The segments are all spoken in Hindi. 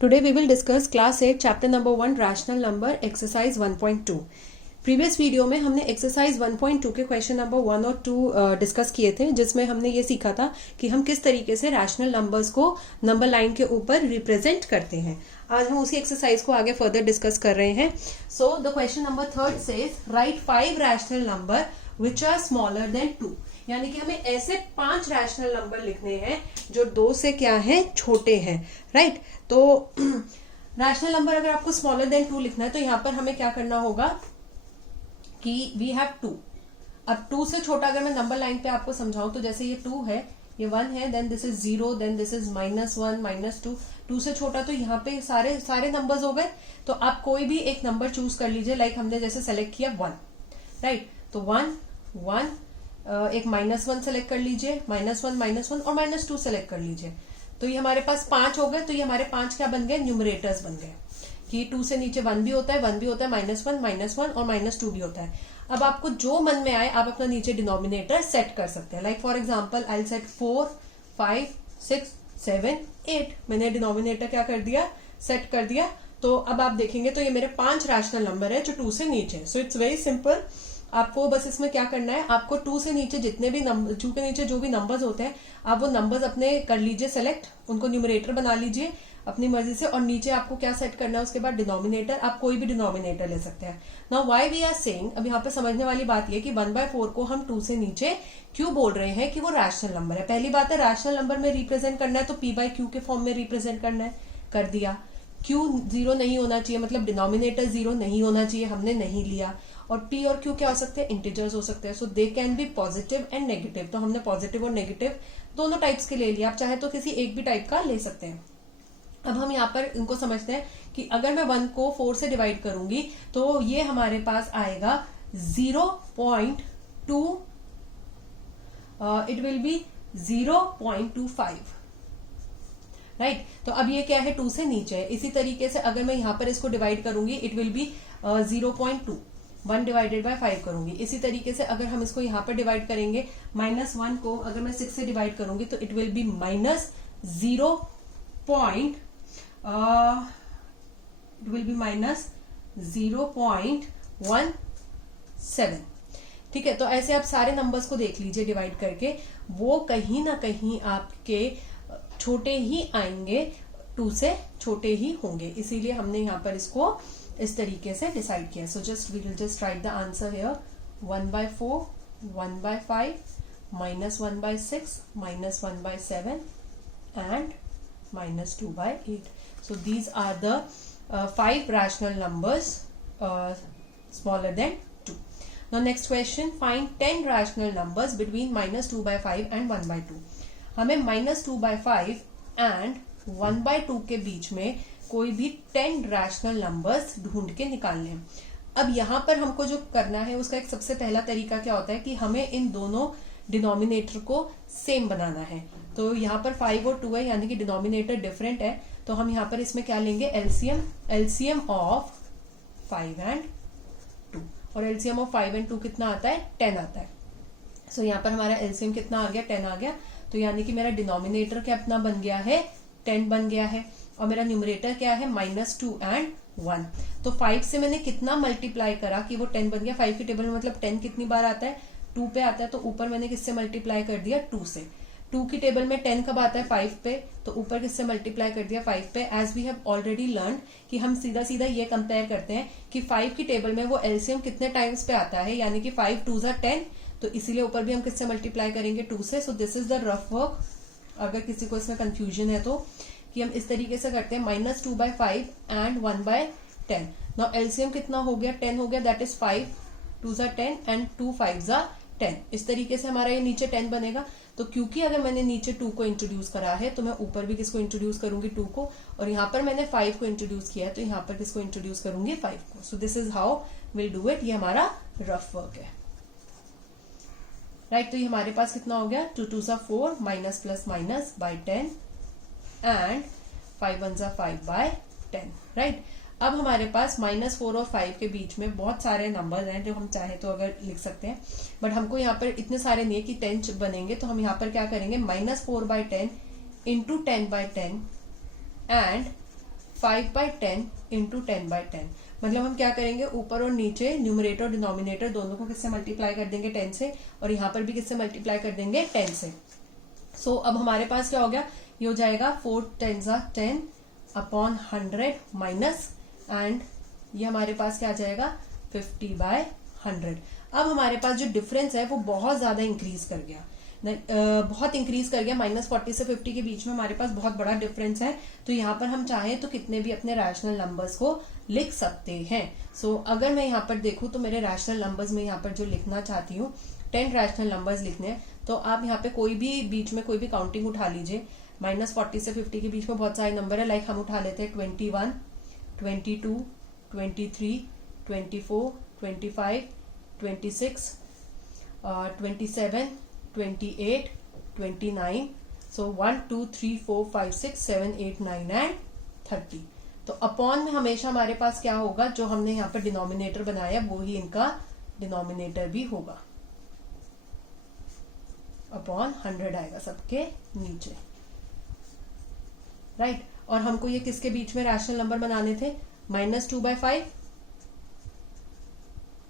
Today we will discuss class 8 chapter number 1 rational number exercise 1.2. Previous video में हमने एक्सरसाइज 1.2 के क्वेश्चन नंबर 1 और 2 डिस्कस किए थे, जिसमें हमने ये सीखा था कि हम किस तरीके से रैशनल नंबर्स को नंबर लाइन के ऊपर रिप्रेजेंट करते हैं। आज हम उसी एक्सरसाइज को आगे फर्दर डिस्कस कर रहे हैं। So the question number 3 says write 5 rational number which are smaller than 2, यानी कि हमें ऐसे 5 रैशनल नंबर लिखने हैं जो 2 से क्या है, छोटे हैं। राइट, तो रैशनल नंबर अगर आपको स्मॉलर देन 2 लिखना है तो यहाँ पर हमें क्या करना होगा कि वी हैव 2। अब 2 से छोटा अगर मैं नंबर लाइन पे आपको समझाऊं तो जैसे ये 2 है, ये 1 है, then this is 0, then this is -1, -2। 2 से छोटा तो यहाँ पे सारे नंबर्स हो गए। तो आप कोई भी एक नंबर चूज कर लीजिए, लाइक हमने जैसे सेलेक्ट किया 1। राइट, तो 1, 1, एक -1 सेलेक्ट कर लीजिए, -1, -1 और -2 सेलेक्ट कर लीजिए। तो ये हमारे पास 5 हो गए। तो ये हमारे 5 क्या बन गए, न्यूमरेटर्स बन गए कि 2 से नीचे 1 भी होता है, 1 भी होता है, -1 और -2 भी होता है। अब आपको जो मन में आए आप अपना नीचे डिनोमिनेटर सेट कर सकते हैं। Like for example I will set 4, 5, 6, 7, 8। मैंने डिनोमिनेटर क्या कर दिया, सेट कर दिया। तो अब आप देखेंगे तो ये मेरे 5 रैशनल नंबर है जो 2 से नीचे। So it's very simple. आपको बस इसमें क्या करना है, आपको 2 से नीचे जितने भी नंबर, 2 के नीचे जो भी नंबर्स होते हैं आप वो नंबर्स अपने कर लीजिए सेलेक्ट, उनको न्यूमरेटर बना लीजिए अपनी मर्जी से। और नीचे आपको क्या सेट करना है, उसके बाद डिनोमिनेटर, आप कोई भी डिनोमिनेटर ले सकते हैं। Now why we are saying, अब यहाँ पे समझने वाली बात ये कि 1/4 को हम 2 से नीचे क्यों बोल रहे हैं कि वो रैशनल नंबर है। पहली बात है, रैशनल नंबर में रिप्रेजेंट करना है तो p/q के फॉर्म में रिप्रेजेंट करना है, कर दिया। q 0 नहीं होना चाहिए, मतलब डिनोमिनेटर 0 नहीं होना चाहिए, हमने नहीं लिया। और p और q क्या हो सकते हैं, इंटीजर्स हो सकते हैं। So they can be positive and negative. तो हमने पॉजिटिव और नेगेटिव दोनों टाइप्स के ले लिया, आप चाहे तो किसी एक भी टाइप का ले सकते हैं। अब हम यहाँ पर इनको समझते हैं कि अगर मैं 1 को 4 से डिवाइड करूंगी तो ये हमारे पास आएगा 0.2, इट विल बी 0.25। राइट, तो अब ये क्या है, 2 से नीचे है। इसी तरीके से अगर मैं यहाँ पर इसको डिवाइड करूंगी it will be 0.2, 1 divided by 5 करूंगी। इसी तरीके से अगर हम इसको यहाँ पर डिवाइड करेंगे, -1 को अगर मैं 6 से डिवाइड करूंगी तो इट विल बी -0.17। ठीक है, तो ऐसे आप सारे नंबर्स को देख लीजिए डिवाइड करके, वो कहीं ना कहीं आपके छोटे ही आएंगे, 2 से छोटे ही होंगे। इसीलिए हमने यहाँ पर इसको इस तरीके से डिसाइड किया। So just we will just write the answer here, 1/4, 1/5, -1/6, -1/7 and -2/8. So these are the 5 rational numbers smaller than 2. Now next question, find 10 rational numbers between -2/5 and 1/2. हमें -2/5 and 1/2 के बीच में कोई भी 10 रैशनल नंबर्स ढूंढ के निकालने हैं। अब यहाँ पर हमको जो करना है उसका एक सबसे पहला तरीका क्या होता है कि हमें इन दोनों डिनोमिनेटर को सेम बनाना है। तो यहाँ पर 5 और 2 है, यानी कि डिनोमिनेटर डिफरेंट है। तो हम यहाँ पर इसमें क्या लेंगे, एलसीएम ऑफ 5 and 2। और एलसीएम ऑफ 5 and 2 कितना आता है, 10 आता है। सो यहाँ पर हमारा एलसीएम कितना आ गया, 10 आ गया। तो यानी कि मेरा डिनोमिनेटर क्या अपना बन गया है, 10 बन गया है। और मेरा न्यूमरेटर क्या है, -2 and 1। तो 5 से मैंने कितना मल्टीप्लाई करा कि वो 10 बन गया। 5 की टेबल में मतलब 10 कितनी बार आता है, 2 पे आता है। तो ऊपर मैंने किससे मल्टीप्लाई कर दिया, 2 से। 2 की टेबल में 10 कब आता है, 5 पे। तो ऊपर किससे मल्टीप्लाई कर दिया, 5 पे। As we have already learn कि हम सीधा सीधा ये कंपेयर करते हैं कि 5 की टेबल में वो एलसीएम कितने टाइम्स पे आता है, यानी कि 5 2s are 10। तो इसीलिए ऊपर भी हम किससे मल्टीप्लाई करेंगे, 2 से। सो this is the rough work, अगर किसी को इसमें कंफ्यूजन है तो, कि हम इस तरीके से करते हैं -2/5 and 1/10। नाउ एलसीएम कितना हो गया, 10 हो गया, that is 5 2s are 10 and 2 5s are 10। इस तरीके से हमारा ये नीचे 10 बनेगा। तो क्योंकि अगर मैंने नीचे 2 को इंट्रोड्यूस करा है तो मैं ऊपर भी किसको इंट्रोड्यूस करूंगी, 2 को। और यहाँ पर मैंने 5 को इंट्रोड्यूस किया है तो यहाँ पर किसको इंट्रोड्यूस करूंगी, 5 को। सो this is how will do it. ये हमारा रफ वर्क है। राइट, तो ये हमारे पास कितना हो गया, 2 2s are 4, -+- and 5 1s are 5/10। Right, अब हमारे पास -4 और 5 के बीच में बहुत सारे नंबर हैं जो हम चाहे तो अगर लिख सकते हैं, बट हमको यहाँ पर इतने सारे नहीं है कि 10 बनेंगे। तो हम यहाँ पर क्या करेंगे, -4/10 into 10/10 and 5/10 इंटू 10/10। मतलब हम क्या करेंगे, ऊपर और नीचे न्यूमरेटर और डिनोमिनेटर दोनों को किससे मल्टीप्लाई कर देंगे, 10 से, और यहाँ पर भी किससे मल्टीप्लाई कर देंगे, 10 से। सो अब हमारे पास क्या हो गया, ये हो जाएगा 4 10 10 अपॉन 100 माइनस, एंड ये हमारे पास क्या आ जाएगा 50/100। अब हमारे पास जो डिफरेंस है वो बहुत ज्यादा इंक्रीज कर गया, बहुत इंक्रीज कर गया, -40 से 50 के बीच में हमारे पास बहुत बड़ा डिफरेंस है। तो यहाँ पर हम चाहें तो कितने भी अपने रैशनल नंबर्स को लिख सकते हैं। सो अगर मैं यहाँ पर देखूं तो मेरे रैशनल नंबर्स में यहाँ पर जो लिखना चाहती हूँ 10 रैशनल नंबर्स लिखने हैं, तो आप यहाँ पे कोई भी बीच में कोई भी काउंटिंग उठा लीजिए। -40 से 50 के बीच में बहुत सारे नंबर है, लाइक हम उठा लेते हैं 21, 22, 23, 24, 25, 26, 27, 28, 29, so 1 2 3 4 5 6 7 8 9 एंड 30। तो अपॉन में हमेशा हमारे पास क्या होगा, जो हमने यहाँ पर डिनोमिनेटर बनाया वो ही इनका डिनोमिनेटर भी होगा, अपॉन 100 आएगा सबके नीचे, राइट। और हमको ये किसके बीच में रैशनल नंबर बनाने थे, -2/5,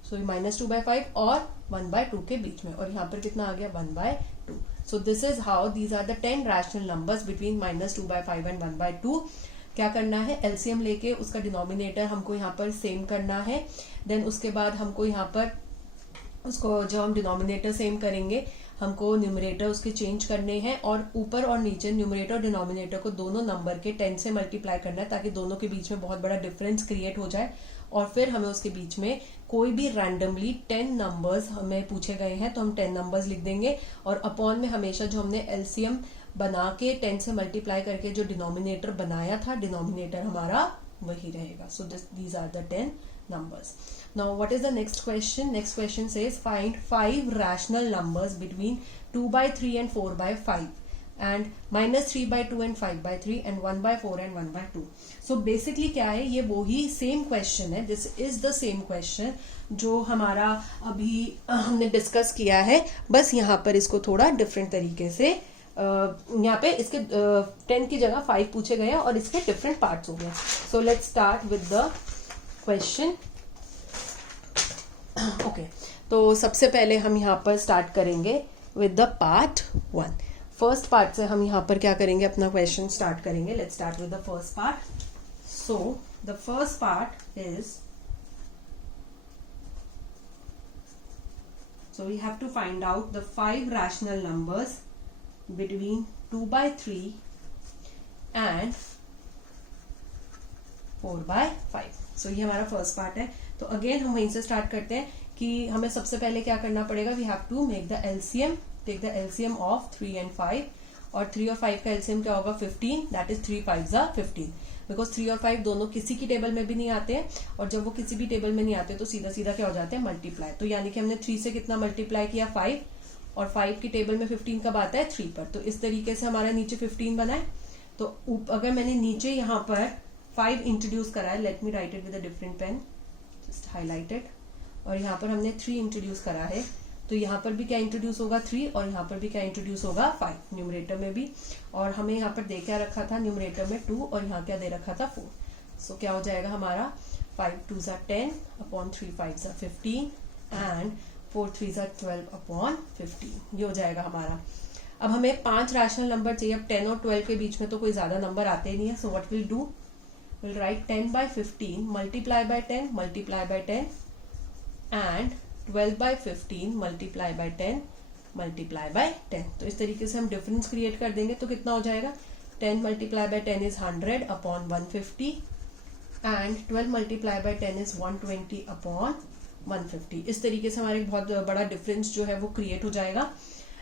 सो -2/5 और 1/2 के बीच में, और यहाँ पर कितना आ गया 1/2। So this is how these are the 10 rational numbers between -2/5 and 1/2। क्या करना है, एलसीएम लेके उसका डिनोमिनेटर हमको यहाँ पर सेम करना है, देन उसके बाद हमको यहाँ पर उसको जो हम डिनोमिनेटर सेम करेंगे हमको न्यूमरेटर उसके चेंज करने हैं, और ऊपर और नीचे न्यूमरेटर और डिनोमिनेटर को दोनों नंबर के 10 से मल्टीप्लाई करना है, ताकि दोनों के बीच में बहुत बड़ा डिफरेंस क्रिएट हो जाए। और फिर हमें उसके बीच में कोई भी रैंडमली 10 नंबर्स हमें पूछे गए हैं तो हम 10 नंबर्स लिख देंगे, और अपॉन में हमेशा जो हमने एलसीएम बना के 10 से मल्टीप्लाई करके जो डिनोमिनेटर बनाया था, डिनोमिनेटर हमारा वही रहेगा। So these are the 10 numbers. Now what is the next question? Next question says find 5 rational numbers between 2/3 and 4/5 and -3/2 and 5/3 and 1/4 and 1/2. So basically क्या है, ये वो ही सेम क्वेश्चन है, this is the same question जो हमारा अभी हमने डिस्कस किया है, बस यहाँ पर इसको थोड़ा डिफरेंट तरीके से यहाँ पे इसके 10 की जगह 5 पूछे गए और इसके डिफरेंट पार्ट्स हो गए। So let's start with the question. Okay, तो सबसे पहले हम यहाँ पर स्टार्ट करेंगे with the part 1। First part से हम यहाँ पर क्या करेंगे, अपना क्वेश्चन स्टार्ट करेंगे। Let's start with the first part. So the first part is, so we have to find out the 5 rational numbers between 2/3 and 4/5। so ये हमारा फर्स्ट पार्ट है। तो अगेन हम वहीं से स्टार्ट करते हैं कि हमें सबसे पहले क्या करना पड़ेगा, we have to make the LCM, take the LCM of 3 and 5, और 3 और 5 का एलसीएम क्या होगा 15, दैट इज 3 5 जा 15, बिकॉज 3 और 5 दोनों किसी की टेबल में भी नहीं आते हैं, और जब वो किसी भी टेबल में नहीं आते तो सीधा सीधा क्या हो जाते हैं, मल्टीप्लाई। तो यानी कि हमने 3 से कितना मल्टीप्लाई किया 5, और 5 की टेबल में 15 कब आता है 3 पर, तो इस तरीके से हमारा नीचे 15 बना है। तो अगर मैंने नीचे यहाँ पर 5 इंट्रोड्यूस करा है, let me write it with a different pen, just highlighted, और यहाँ पर हमने 3 इंट्रोड्यूस करा है, तो यहाँ पर भी क्या इंट्रोड्यूस होगा 3, और यहाँ पर भी क्या इंट्रोड्यूस होगा 5, न्यूमरेटर में भी। और हमें यहाँ पर दे क्या रखा था, न्यूमरेटर में 2, और यहाँ क्या दे रखा था 4। सो क्या हो जाएगा हमारा 5 2 जा 10 अपॉन 3 5 जा 15 एंड 4 3 जा 12 अपॉन 15, ये हो जाएगा हमारा। अब हमें 5 रैशनल नंबर चाहिए। अब 10 और 12 के बीच में तो कोई ज्यादा नंबर आते ही नहीं है, so what will do, we'll write 10/15 multiply by 10 multiply by 10 and 12/15 multiply by 10 multiply by 10। तो इस तरीके से हम डिफरेंस क्रिएट कर देंगे, तो कितना हो जाएगा 10 multiply by 10 is 100 upon 150 and 12 multiply by 10 is 120 upon 150। इस तरीके से हमारे बहुत बड़ा डिफरेंस जो है वो क्रिएट हो जाएगा।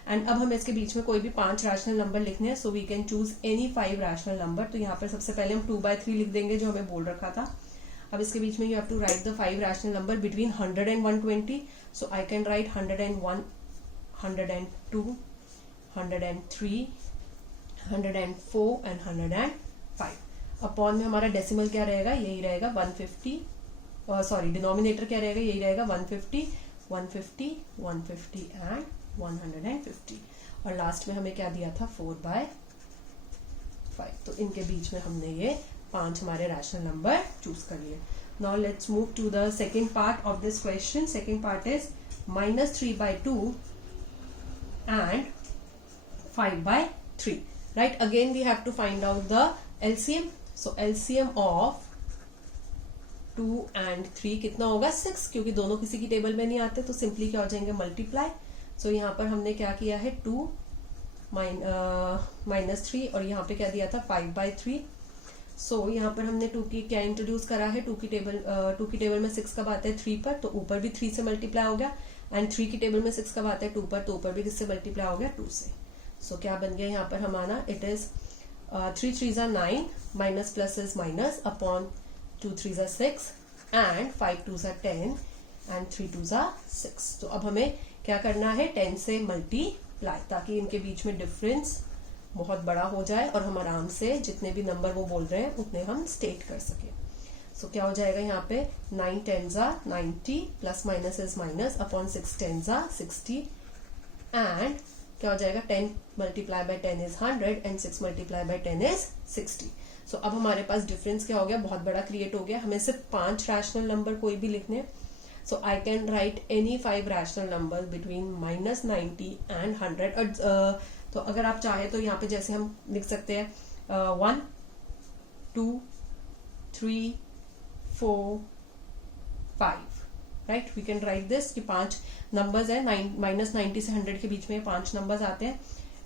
एंड अब हमें इसके बीच में कोई भी 5 रैशनल नंबर लिखने हैं, so we can choose any 5 rational number. तो यहाँ पर सबसे पहले हम 2/3 लिख देंगे जो हमें बोल रखा था। अब इसके बीच में you have to write the 5 rational number between 100 and 120, so I can write 101 102 103 104 and 105। Upon में हमारा डेसिमल क्या रहेगा, यही रहेगा 150, सॉरी डिनोमिनेटर क्या रहेगा, यही रहेगा 150 150 150 एंड 150, और लास्ट में हमें क्या दिया था 4/5। तो इनके बीच में हमने ये 5 हमारे रैशनल नंबर चूज कर लिए. Now let's move to the second part of this question. Second part is -3/2 and 5/3. Right, again we have to find out the LCM. So LCM of 2 and 3 कितना होगा 6, क्योंकि दोनों किसी की टेबल में नहीं आते तो सिंपली क्या हो जाएंगे मल्टीप्लाई. सो यहाँ पर हमने क्या किया है 2 -3 और यहाँ पे क्या दिया था 5/3. सो यहाँ पर हमने 2 की क्या इंट्रोड्यूस करा है, 2 की टेबल में 6 कब आता है 3 पर, तो ऊपर भी 3 से मल्टीप्लाई हो गया. एंड 3 की टेबल में 6 कब आता है 2 पर, तो ऊपर भी किससे मल्टीप्लाई हो गया 2 से. सो क्या बन गया यहाँ पर हमारा, it is 3 3s are 9, minus plus is minus upon 2 3s are 6 and 5 2s are 10 and 3 2s are 6. तो अब हमें क्या करना है 10 से मल्टीप्लाई, ताकि इनके बीच में डिफरेंस बहुत बड़ा हो जाए और हम आराम से जितने भी नंबर वो बोल रहे हैं उतने हम स्टेट कर सके. सो क्या हो जाएगा यहाँ पे 9 10s are 90 plus minus is minus upon 6 10s are 60 and क्या हो जाएगा 10 multiply by 10 is 100 and 6 multiply by 10 is 60. सो अब हमारे पास डिफरेंस क्या हो गया, बहुत बड़ा क्रिएट हो गया. हमें सिर्फ 5 रैशनल नंबर कोई भी लिखने. So I can write any 5 rational number between -90 and 100. तो अगर आप चाहे तो यहाँ पे जैसे हम लिख सकते हैं 1 2 3 4 5. Right, we can write this कि 5 नंबर्स है. -90 से 100 के बीच में 5 नंबर्स आते हैं.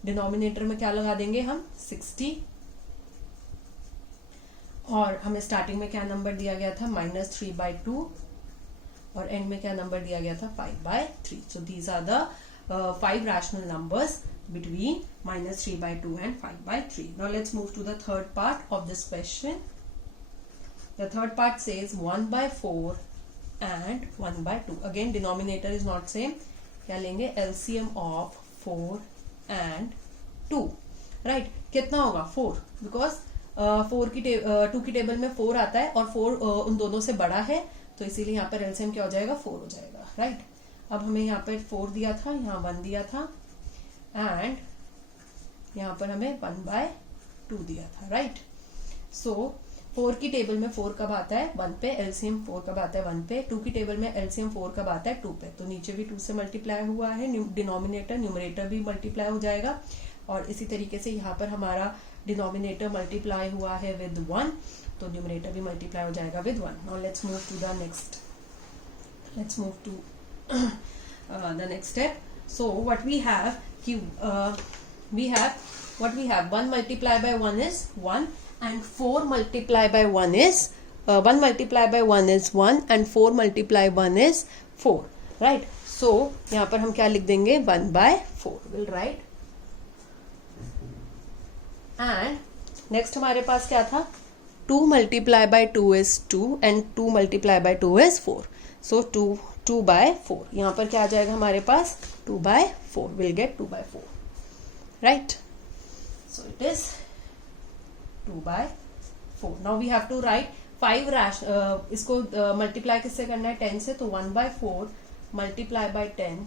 डिनोमिनेटर में क्या लगा देंगे हम 60 और हमें स्टार्टिंग में क्या नंबर दिया गया था -3/2 और एंड में क्या नंबर दिया गया था 5/3. So these are the 5 rational numbers between -3/2 and 5/3. Now let's move to the third part of this question. The third part says 1/4 and 1/2. Again denominator is not same. क्या लेंगे LCM of 4 and 2. Right, कितना होगा 4, because 2 की टेबल में 4 आता है और 4 उन दोनों से बड़ा है, तो इसीलिए यहाँ पर LCM क्या हो जाएगा 4 हो जाएगा. राइट, अब हमें यहाँ पर 4 दिया था, यहाँ 1 दिया था एंड यहाँ पर हमें 1/2 दिया था. राइट, सो 4 की टेबल में 4 कब आता है 1 पे, एलसीएम 4 कब आता है 1 पे. 2 की टेबल में एलसीएम 4 कब आता है 2 पे, तो नीचे भी 2 से मल्टीप्लाई हुआ है. डिनोमिनेटर न्यूमरेटर भी मल्टीप्लाई हो जाएगा और इसी तरीके से यहाँ पर हमारा डिनोमिनेटर मल्टीप्लाई हुआ है विद 1, तो न्यूमरेटर भी मल्टीप्लाई हो जाएगा with 1. Now let's move to the next, let's move to the next step. So what we have, we have 1 multiply by 1 is 1 and 4 multiply by 1 is 1 multiply by 1 is 1 and 4 multiply 1 is 4. Right, so यहाँ पर हम क्या लिख देंगे 1/4. We'll write. And next हमारे पास क्या था 2 multiply by 2 is 2 and 2 multiply by 2 is 4. So 2/4. यहाँ पर क्या आ जाएगा हमारे पास 2/4. We'll get 2/4. Right? So it is 2/4. Now we have to write 5 इसको मल्टीप्लाई किससे करना है 10 से, तो 1/4 multiply by 10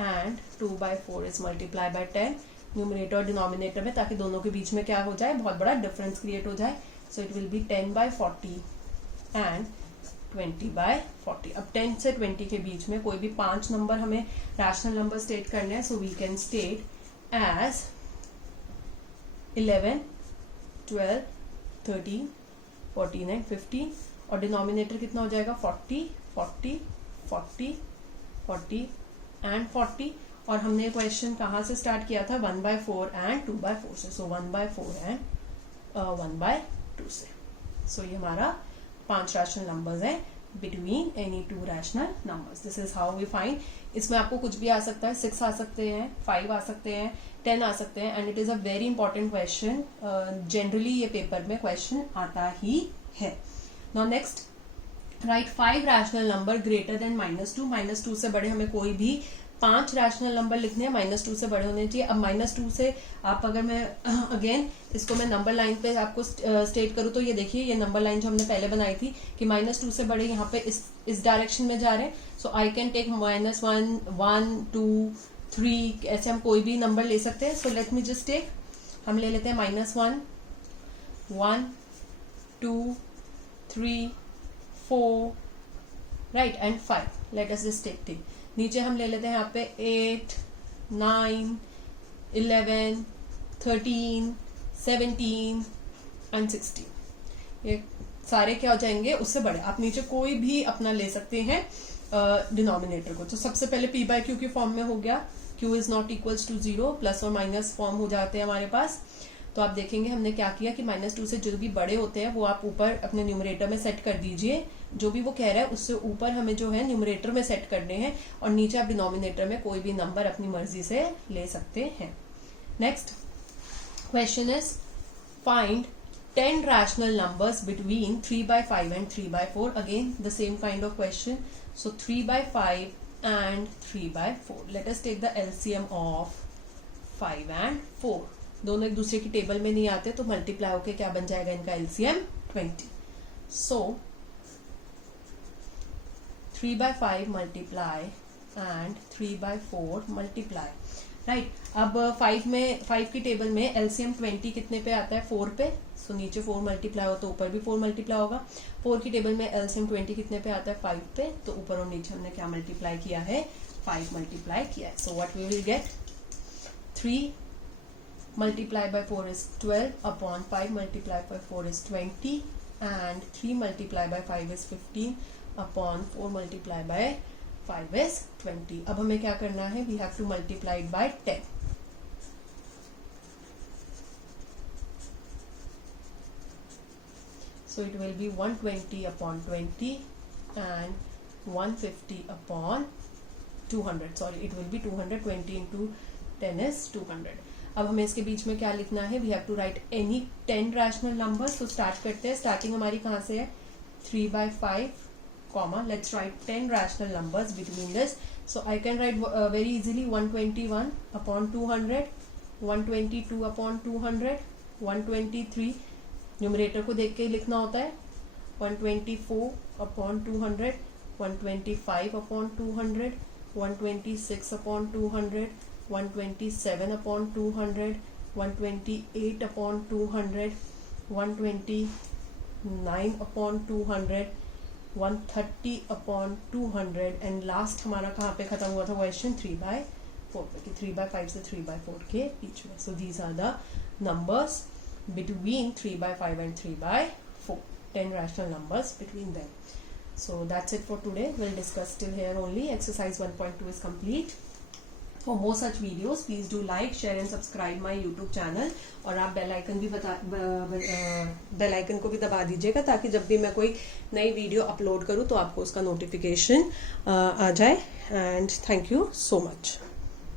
and 2/4 is multiply by 10 numerator और डिनोमिनेटर में, ताकि दोनों के बीच में क्या हो जाए बहुत बड़ा डिफरेंस क्रिएट हो जाए. So it will be 10/40 and 20/40. अब 10 से 20 के बीच में कोई भी 5 नंबर हमें रैशनल नंबर स्टेट करने हैं. So we can state as 11 12 13 14 and 50 और डिनोमिनेटर कितना हो जाएगा 40 40 40 40 एंड 40. और हमने क्वेश्चन कहाँ से स्टार्ट किया था 1/4 एंड 2/4 से. सो 1/4 एंड 1/2 से. सो ये हमारा 5 रैशनल नंबर्स हैं between any 2 rational numbers. This is how we find. इसमें आपको कुछ भी आ सकता है, 6 आ सकते हैं, 5 आ सकते हैं, 10 आ सकते हैं and it is a very important question. Generally ये पेपर में क्वेश्चन आता ही है. Now next, right 5 rational number greater than -2. -2 से बड़े हमें कोई भी 5 रैशनल नंबर लिखने हैं, -2 से बड़े होने चाहिए. अब -2 से आप अगर मैं अगेन इसको मैं नंबर लाइन पे आपको स्टेट करूँ तो ये देखिए ये नंबर लाइन जो हमने पहले बनाई थी कि -2 से बड़े यहाँ पे इस डायरेक्शन में जा रहे हैं. सो आई कैन टेक -1 1 2 3 ऐसे हम कोई भी नंबर ले सकते हैं. So let me just take, हम ले लेते हैं -1 1 2 3 4 right and 5. Let us just take 10. नीचे हम ले लेते हैं यहाँ पे 8 9 11 13 17 एंड 16. ये सारे क्या हो जाएंगे उससे बड़े. आप नीचे कोई भी अपना ले सकते हैं डिनोमिनेटर को. तो सबसे पहले p बाय क्यू की फॉर्म में हो गया. q is not equals to 0. Plus और माइनस फॉर्म हो जाते हैं हमारे पास. तो आप देखेंगे हमने क्या किया कि -2 से जो भी बड़े होते हैं वो आप ऊपर अपने न्यूमरेटर में सेट कर दीजिए. जो भी वो कह रहा है उससे ऊपर हमें जो है न्यूमरेटर में सेट करने हैं और नीचे आप डिनोमिनेटर में कोई भी नंबर अपनी मर्जी से ले सकते हैं. Next question is find 10 rational numbers between 3 by 5 and 3 by 4. Again the same kind of question. So 3 by 5 and 3 by 4. Let us take the LCM of 5 and 4. दोनों एक दूसरे की टेबल में नहीं आते तो मल्टीप्लाई होके क्या बन जाएगा इनका LCM 20. So 3 by 5 multiply and 3 by 4 multiply. Right. अब 5 की टेबल में LCM 20 कितने पे आता है 4 पे. सो नीचे 4 मल्टीप्लाई हो तो ऊपर भी 4 मल्टीप्लाई होगा. 4 की टेबल में LCM 20 कितने पे आता है 5 पे. तो ऊपर और नीचे हमने क्या मल्टीप्लाई किया है 5 मल्टीप्लाई किया है. So what we will get 3 multiplied by 4 is 12 upon 5 multiplied by 4 is 20 and 3 multiplied by 5 is 15 upon 4 multiplied by 5 is 20. अब हमें क्या करना है we have to multiply it by 10. So it will be 120 upon 20 and 150 upon 200. Sorry, it will be 220 into 10 is 200. अब हमें इसके बीच में क्या लिखना है we have to write any 10 rational numbers. तो स्टार्ट करते हैं. स्टार्टिंग हमारी कहाँ से है 3 by 5 comma. Let's write 10 rational numbers between this. So I can write very easily 121 upon 200, 122 upon 200, 123. Numerator को देख के ही लिखना होता है. 124 upon 200, 125 upon 200, 126 upon 200, 127 upon 200, 128 upon 200, 129 upon 200, 130 upon 200 and last हमारा कहाँ पे खत्म हुआ था क्वेश्चन 3 by 4 पे कि 3 by 5 से 3 by 4 के बीच में. So these are the numbers between 3 by 5 and 3 by 4. 10 rational numbers between them. So that's it for today. We'll discuss till here only. Exercise 1.2 is complete. For more such videos, please do like, share and subscribe my YouTube channel. और आप बेल आइकन को भी दबा दीजिएगा ताकि जब भी मैं कोई नई वीडियो अपलोड करूँ तो आपको उसका नोटिफिकेशन आ जाए. And thank you so much.